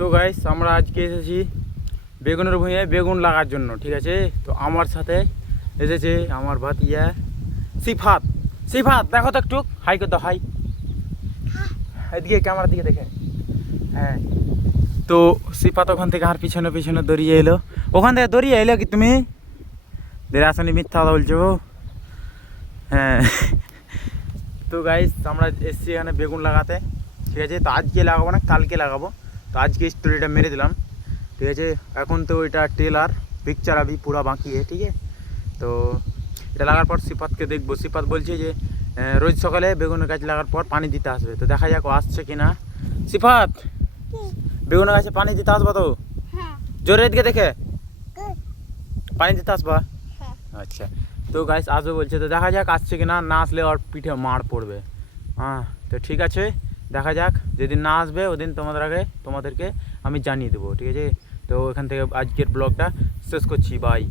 তো গাইস আমরা আজকে এসেছি বেগুনের ভুঁইয়ে বেগুন লাগার জন্য, ঠিক আছে। তো আমার সাথে এসেছে আমার ভাতিজা সিফাত। সিফাত দেখো তো একটু হাই করতে, হাই এদিকে ক্যামেরার দিকে দেখে। হ্যাঁ, তো সিফাত ওখান থেকে আর পিছনে পিছনে দড়িয়ে এলো। ওখান থেকে দড়িয়ে এলো কি তুমি? দেরে আসনি, মিথ্যা কথা বলছো। হ্যাঁ, তো গাইস আমরা এসেছি এখানে বেগুন লাগাতে, ঠিক আছে। তো আজকে লাগাবো না, কালকে লাগাবো। তো আজকে স্টোরিটা মেরে দিলাম, ঠিক আছে। এখন তো ওইটা টেলার পিকচার আবি পুরা বাকি ঠিক আছে। তো এটা লাগার পর সিফাতকে দেখবো। সিফাত বলছে যে রোজ সকালে বেগুনের গাছ লাগার পর পানি দিতে আসবে। তো দেখা যাক ও আসছে কি না। সিফাত বেগুনের গাছে পানি দিতে আসবা তো? জোরে দিকে দেখে পানি দিতে আসবা। আচ্ছা, তো গাইস আসবে বলছে। তো দেখা যাক আসছে কি না। না আসলে ওর পিঠে মার পড়বে। হ্যাঁ, তো ঠিক আছে, দেখা যাক। যেদিন না আসবে ওদিন তোমাদেরকে আমি জানিয়ে দেবো, ঠিক আছে। তো এখান থেকে আজকের ব্লগটা শেষ করছি, বাই।